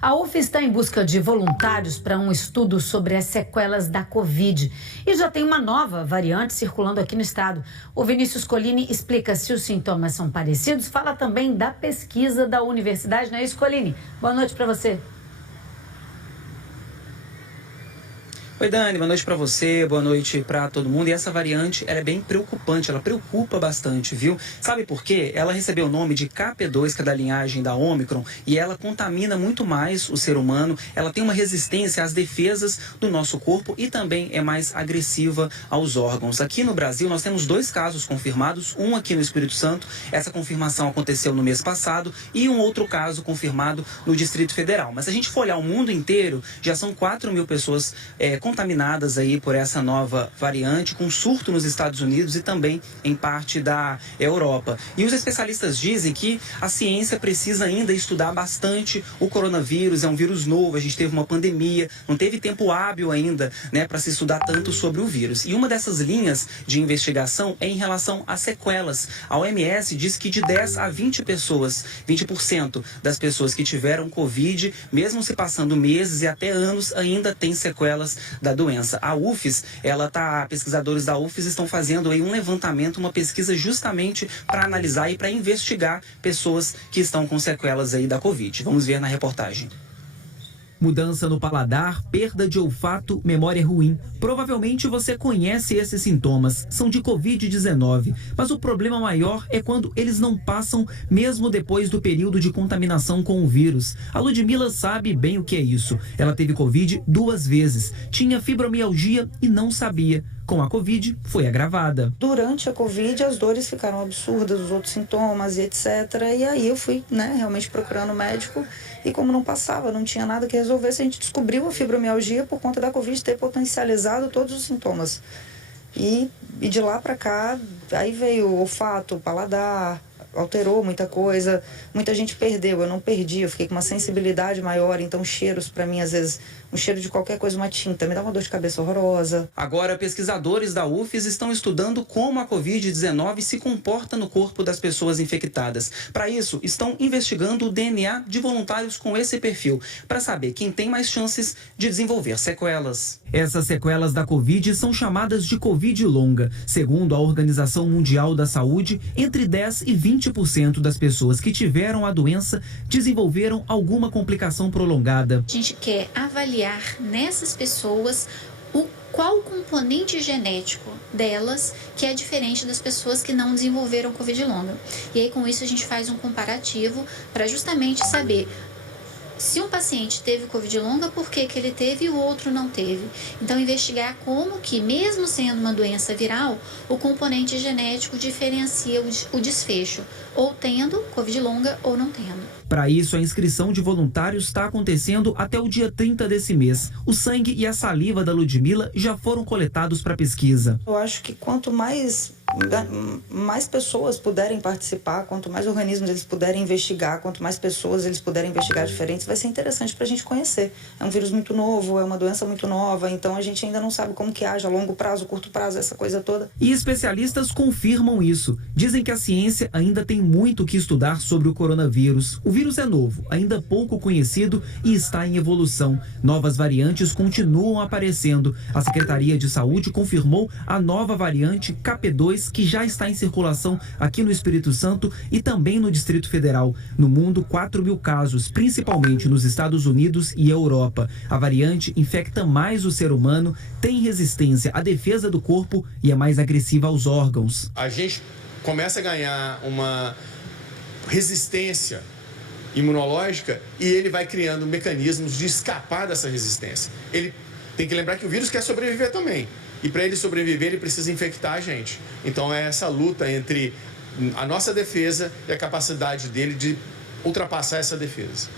A UF está em busca de voluntários para um estudo sobre as sequelas da Covid. E já tem uma nova variante circulando aqui no estado. O Vinícius Colini explica se os sintomas são parecidos. Fala também da pesquisa da universidade, não é isso, Colini? Boa noite para você. Oi, Dani, boa noite para você, boa noite para todo mundo. E essa variante, ela é bem preocupante, ela preocupa bastante, viu? Sabe por quê? Ela recebeu o nome de K.P.2, que é da linhagem da Ômicron, e ela contamina muito mais o ser humano, ela tem uma resistência às defesas do nosso corpo e também é mais agressiva aos órgãos. Aqui no Brasil, nós temos 2 casos confirmados, um aqui no Espírito Santo, essa confirmação aconteceu no mês passado, e um outro caso confirmado no Distrito Federal. Mas se a gente for olhar o mundo inteiro, já são 4.000 pessoas contaminadas aí por essa nova variante, com surto nos Estados Unidos e também em parte da Europa. E os especialistas dizem que a ciência precisa ainda estudar bastante o coronavírus, é um vírus novo, a gente teve uma pandemia, não teve tempo hábil ainda, né, para se estudar tanto sobre o vírus. E uma dessas linhas de investigação é em relação às sequelas. A OMS diz que de 10 a 20 pessoas, 20% das pessoas que tiveram Covid, mesmo se passando meses e até anos, ainda tem sequelas da doença. A UFES, pesquisadores da UFES estão fazendo aí um levantamento, uma pesquisa justamente para analisar e para investigar pessoas que estão com sequelas aí da Covid. Vamos ver na reportagem. Mudança no paladar, perda de olfato, memória ruim. Provavelmente você conhece esses sintomas, são de Covid-19. Mas o problema maior é quando eles não passam mesmo depois do período de contaminação com o vírus. A Ludmila sabe bem o que é isso. Ela teve Covid 2 vezes, tinha fibromialgia e não sabia. Com a Covid, foi agravada. Durante a Covid, as dores ficaram absurdas, os outros sintomas e etc. E aí eu fui, realmente procurando médico. E como não passava, não tinha nada que resolvesse, a gente descobriu a fibromialgia por conta da Covid ter potencializado todos os sintomas. E de lá para cá, aí veio o olfato, o paladar, alterou muita coisa, muita gente perdeu, eu não perdi, eu fiquei com uma sensibilidade maior, então cheiros para mim, às vezes, um cheiro de qualquer coisa, uma tinta, me dá uma dor de cabeça horrorosa. Agora, pesquisadores da UFES estão estudando como a Covid-19 se comporta no corpo das pessoas infectadas. Para isso, estão investigando o DNA de voluntários com esse perfil, para saber quem tem mais chances de desenvolver sequelas. Essas sequelas da Covid são chamadas de Covid longa. Segundo a Organização Mundial da Saúde, entre 10 e 20% das pessoas que tiveram a doença desenvolveram alguma complicação prolongada. A gente quer avaliar nessas pessoas qual o componente genético delas que é diferente das pessoas que não desenvolveram Covid longa. E aí com isso a gente faz um comparativo para justamente saber se um paciente teve Covid longa, por que ele teve e o outro não teve. Então, investigar como que, mesmo sendo uma doença viral, o componente genético diferencia o desfecho, ou tendo Covid longa ou não tendo. Para isso, a inscrição de voluntários está acontecendo até o dia 30 desse mês. O sangue e a saliva da Ludmila já foram coletados para pesquisa. Eu acho que quanto mais pessoas puderem participar, quanto mais organismos eles puderem investigar, quanto mais pessoas eles puderem investigar diferentes, vai ser interessante para a gente conhecer. É um vírus muito novo, é uma doença muito nova, então a gente ainda não sabe como que age a longo prazo, curto prazo, essa coisa toda. E especialistas confirmam isso. Dizem que a ciência ainda tem muito o que estudar sobre o coronavírus. O vírus é novo, ainda pouco conhecido e está em evolução. Novas variantes continuam aparecendo. A Secretaria de Saúde confirmou a nova variante KP2, que já está em circulação aqui no Espírito Santo e também no Distrito Federal. No mundo, 4.000 casos, principalmente nos Estados Unidos e Europa. A variante infecta mais o ser humano, tem resistência à defesa do corpo e é mais agressiva aos órgãos. A gente começa a ganhar uma resistência imunológica e ele vai criando mecanismos de escapar dessa resistência. Ele tem que lembrar que o vírus quer sobreviver também. E para ele sobreviver, ele precisa infectar a gente. Então é essa luta entre a nossa defesa e a capacidade dele de ultrapassar essa defesa.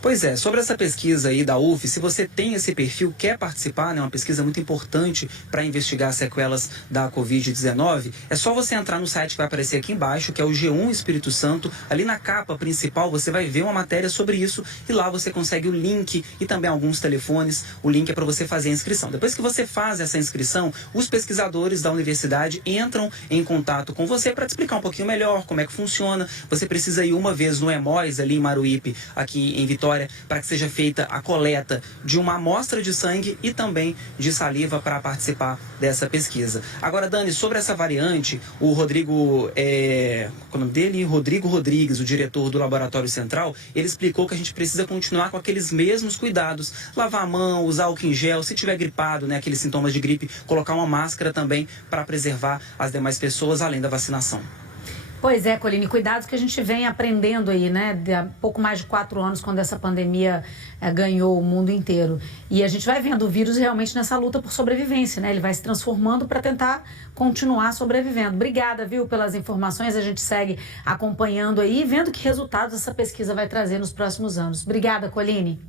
Pois é, sobre essa pesquisa aí da UF, se você tem esse perfil, quer participar, né, uma pesquisa muito importante para investigar sequelas da Covid-19, é só você entrar no site que vai aparecer aqui embaixo, que é o G1 Espírito Santo. Ali na capa principal você vai ver uma matéria sobre isso e lá você consegue o link e também alguns telefones. O link é para você fazer a inscrição. Depois que você faz essa inscrição, os pesquisadores da universidade entram em contato com você para te explicar um pouquinho melhor como é que funciona. Você precisa ir uma vez no Hemóis, ali em Maruípe, aqui em Vitória, para que seja feita a coleta de uma amostra de sangue e também de saliva para participar dessa pesquisa. Agora, Dani, sobre essa variante, o Rodrigo, qual é o nome dele? Rodrigo Rodrigues, o diretor do Laboratório Central, ele explicou que a gente precisa continuar com aqueles mesmos cuidados, lavar a mão, usar álcool em gel, se tiver gripado, né, aqueles sintomas de gripe, colocar uma máscara também para preservar as demais pessoas, além da vacinação. Pois é, Coline, cuidados que a gente vem aprendendo aí, né? Há pouco mais de 4 anos, quando essa pandemia ganhou o mundo inteiro. E a gente vai vendo o vírus realmente nessa luta por sobrevivência, né? Ele vai se transformando para tentar continuar sobrevivendo. Obrigada, viu, pelas informações. A gente segue acompanhando aí e vendo que resultados essa pesquisa vai trazer nos próximos anos. Obrigada, Coline.